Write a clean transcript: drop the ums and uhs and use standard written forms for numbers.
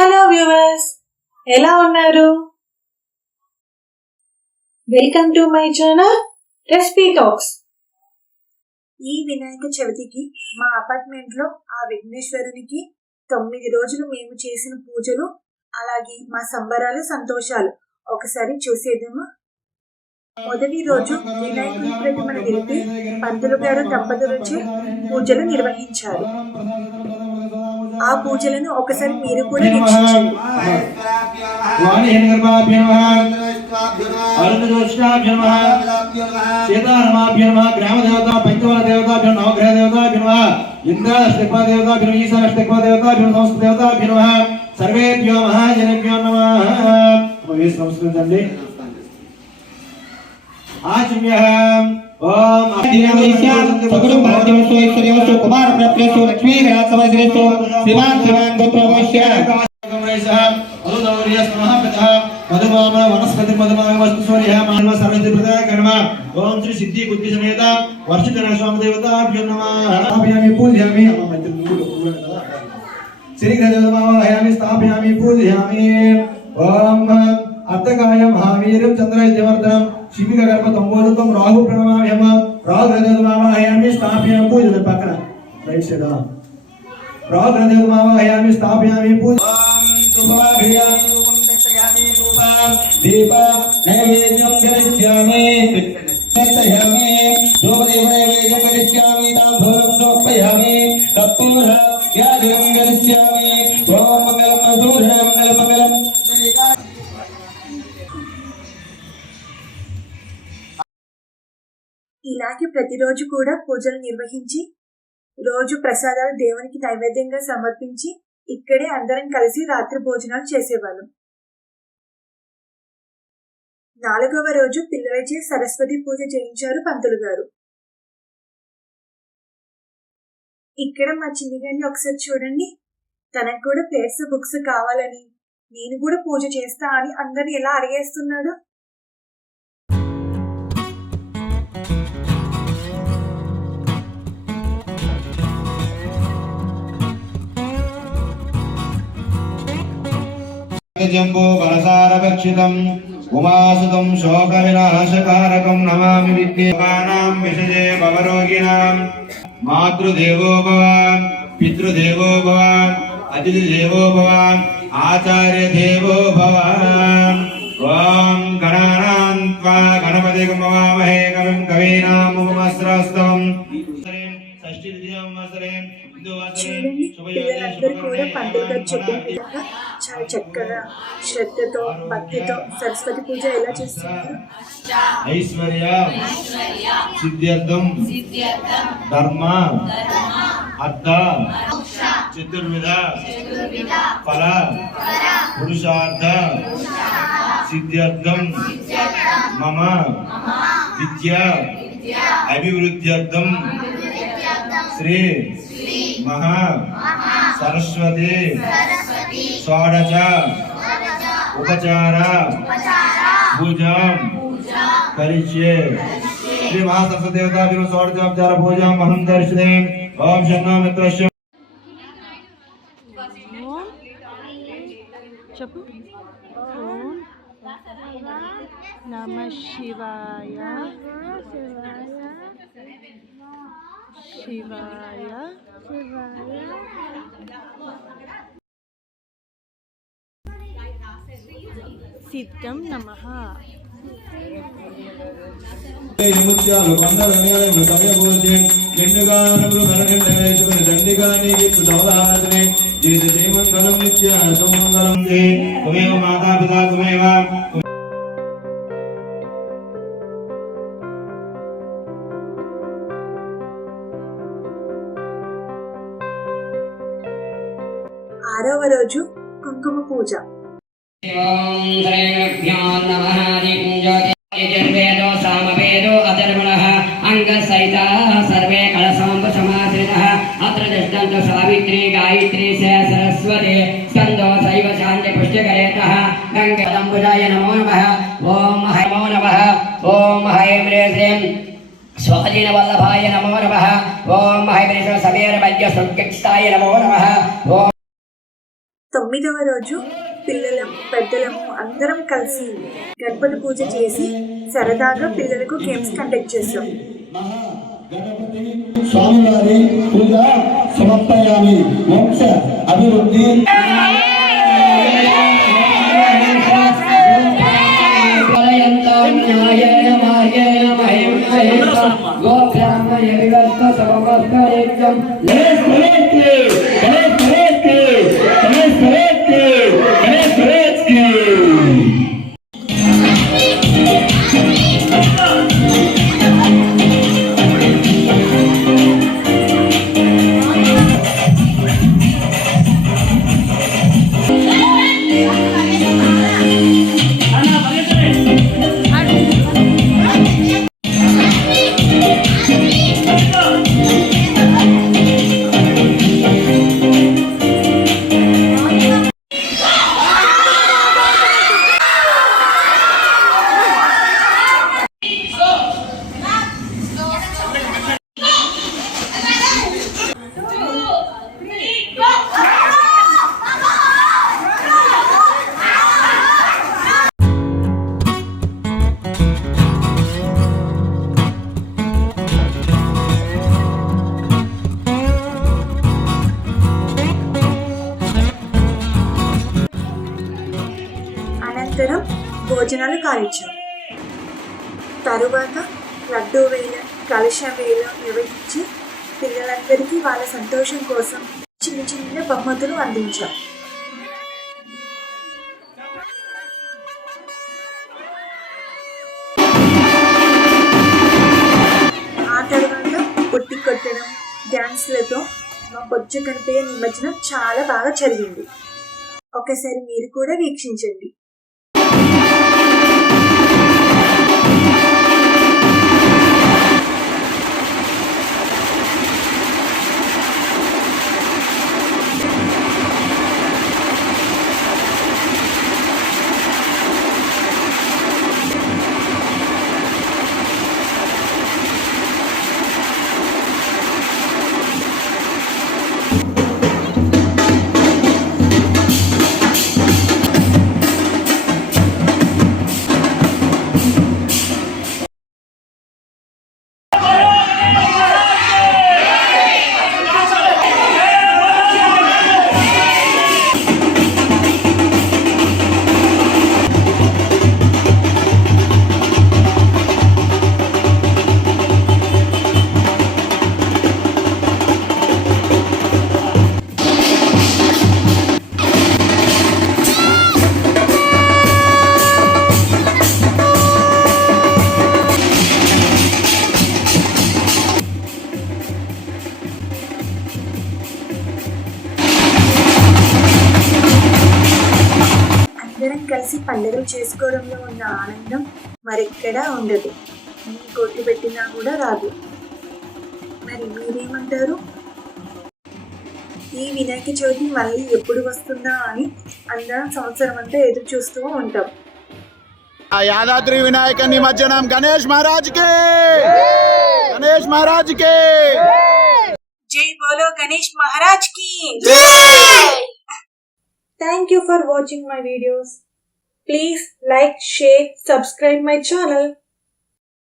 Hello viewers, ఎలా ఉన్నారు? Welcome to my channel recipe talks. ఈ వినాయక చవితికి మా అపార్ట్మెంట్ లో ఆ విఘ్నేశ్వరునికి 9 రోజులు మేము చేసిన పూజలు, అలాగే మా సంబరాలు సంతోషాలు ఒకసారి చూసేద్దామా? మొదటి రోజు వినాయకుని ప్రతిమను నిలిపి పంతులు గారు దంపతులచే పూజలు నిర్వహించారు. ఆ పూజలను ఒకసారి మీరు కూడా వీక్షించండి. సంస్కృతండి ఆచమ్యః ఓం సగుణం భాగ్యమస్తు ఐశ్వర్యమస్తు కుమార ప్రాప్తిరస్తు లక్ష్మీ విలాసవశ్రేస్తు శివాన్ శివాన్ గోత్రవశ్య వనస్పతి మధుమాగమస్తు సూర్య మానవ సర్వతి ప్రదాయ కర్మ. ఓం శ్రీ సిద్ధి బుద్ధి సమేత వర్షికర స్వామి దేవతాభ్యో నమః. పూజయామి శ్రీగ్రహదేవతామహయామి స్థాపయామి పూజయామి. ఓం అర్థకాయ మహావీరం చంద్రవర్ధనం శివిక గర్భ తంబోధం రాహు ప్రణమామ్యమ రాఘదేవమామహయామి స్థాపయామి పూజ. పక్కన రైట్ సైడ్ రాఘదేవమామహయామి స్థాపయామి పూజ. దీప నైవేద్యం కరిష్యామి కరిష్యామి దేవదేవ నైవేద్యం కరిష్యామి తాంబూలం సమర్పయామి కర్పూర వ్యాధిరం కరిష్యామి. ఓం మంగళం సూర్య మంగళం మంగళం. ఇలాగే ప్రతిరోజు కూడా పూజలు నిర్వహించి రోజు ప్రసాదాలు దేవునికి నైవేద్యంగా సమర్పించి ఇక్కడే అందరం కలిసి రాత్రి భోజనాలు చేసేవాళ్ళం. 4వ రోజు పిల్లలచే సరస్వతి పూజ చేయించారు పంతులు గారు. ఇక్కడ మా చిన్నిగారిని ఒకసారి చూడండి. తనకు కూడా ప్లేట్స్ బుక్స్ కావాలని, నేను కూడా పూజ చేస్తా అని అందరిని ఎలా అడిగేస్తున్నాడు. జంబో వరసారభక్షితం ఉమాసుతం శోక వినాశకారకం నమామి. విద్యానాం విషజే భవరోగిణాం మాతృదేవో భవ పితృదేవో భవ అతిథిదేవో భవ ఆచార్య దేవో భవ. ఓం గణానాం త్వా గణపతిం భవామహే కవిం కవీనాం ఉపమస్రస్తవం. చూడండి, పిల్లలందరూ కూడా పంతులు గారు చెప్పిన విధంగా చాలా చక్కగా శ్రద్ధతో భక్తితో సరస్వతి పూజ ఎలా చేస్తున్నారు. ఐశ్వర్య సిద్ధ్యర్థం ధర్మ అర్థ చతుర్విధ ఫల పురుషార్థ సిద్ధ్యర్థం మమ విద్య అభివృద్ధ్యర్థం శ్రీ మహా సరస్వతి షోడశ ఉపచార పూజాం కరిష్యే. శ్రీ మహాసరస్వతి దేవతాభ్యో షోడశోపచార పూజాం అహం దర్శనే. ఓం శన్నో మిత్రస్య చెప్పు. ఓం నమః శివాయ శివాయ సిద్ధం నమః. ముత్యాలు పందరమ్యాలు కవ్యభోజ్యం నిండుగానములు కనకండవేశుకుని దండిగాని గిత్తు దౌలానతనే జీత జయమంగళం నిత్య సుమంగళం దే. త్వమేవ మాతా పితా త్వమేవ. ఆరవ రోజు కుంకుమ పూజ. ఓం శ్రీగురుభ్యో నమః. యజుర్వేదో సామవేదో అధర్వణః అంగసహితాః సర్వే కళసాంబ సమాశ్రితః. అత్ర తిష్టन्तు సావిత్రీ గాయత్రీ సరస్వతి స్కందో శైవ శాంతి పుష్టికరేతః. గంగాదంబుజాయ నమో నమః. ఓం హైమో నమః. ఓం హైం శ్రీం స్వాధీన వల్లభాయ నమో నమః. ఓం హైం సమీర మధ్య సుఖ్యక్షాయ నమో నమః. ఓం 9వ రోజు పిల్లలము పెద్దలము అందరం కలిసి గణపతి పూజ చేసి సరదాగా పిల్లలకు గేమ్స్ కండక్ట్ చేస్తాం. స్వామివారి పూజ సమర్పయామి. వంశ అభివృద్ధి అనంతరం భోజనాలు కానిచ్చాం. తరువాత లడ్డూ వేల కలశం వేల నిర్వహించి పిల్లలందరికీ వాళ్ళ సంతోషం కోసం చిన్న చిన్న బహుమతులు అందించాం. ఆ తర్వాత పొట్టి కొట్టడం డ్యాన్స్లతో మా బొజ్జ గణపయ్య నిమజ్జనం చాలా బాగా జరిగింది. ఒకసారి మీరు కూడా వీక్షించండి. అందరం కలిసి పండుగలు చేసుకోవడంలో ఉన్న ఆనందం మరెక్కడా ఉండదు. కొట్టు పెట్టినా కూడా రాదు. మరి మీరేమంటారు? ఈ వినాయక చవితి మళ్ళీ ఎప్పుడు వస్తుందా అని అందరం సంవత్సరం అంతా ఎదురు చూస్తూ ఉంటాం. యాదాద్రి వినాయక నిమజ్జనం గణేష్ మహారాజ్ కి, గణేష్ మహారాజ్ కి జై బోలో గణేష్ మహారాజ్ కి. Thank you for watching my videos. Please like, share, subscribe my channel.